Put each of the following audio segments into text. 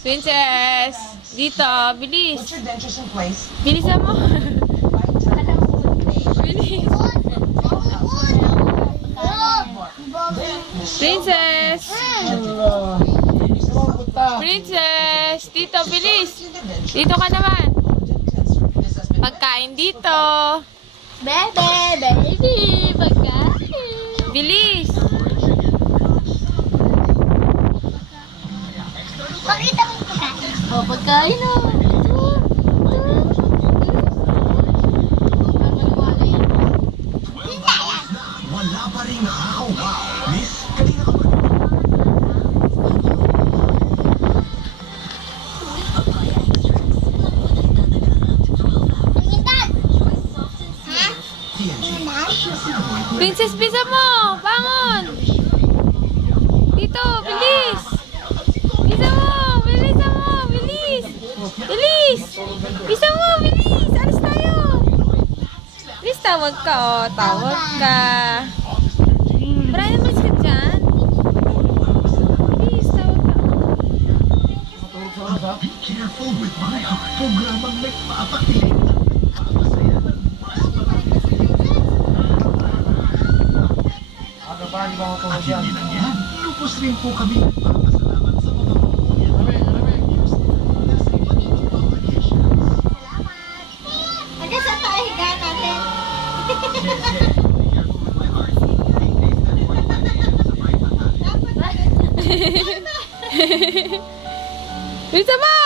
Princess! Dito, bilis! Put your dentures in place. Bilisan mo! Bilis! Princess! Princess! Dito, bilis! Dito ka naman! Pagkain dito! Baby, pagkain. Bilis! Pakita mo yung pagkain. Oh, pagkain na. Wala pa rin nakakawaw. Miss, kanina ka ba? Princess, bisa mo! Bangon! Dito, bilis! Bisa mo! Bilisan mo! Bilis! Bilis! Bisa mo! Bilis! Alis tayo! Bilis, tawag ka, oh. Tawag ka. Brian, malis ka dyan. Bilis, tawag ka. Be careful with my heart. Programang nagpapakilig. At hindi lang yan, lupos rin po kami nagpapasalamat sa mga Hanggang saan tayo higa natin? Bilisan mo!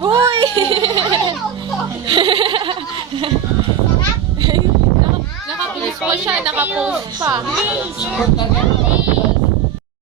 Uy! Nakapost pa siya, nakapost pa.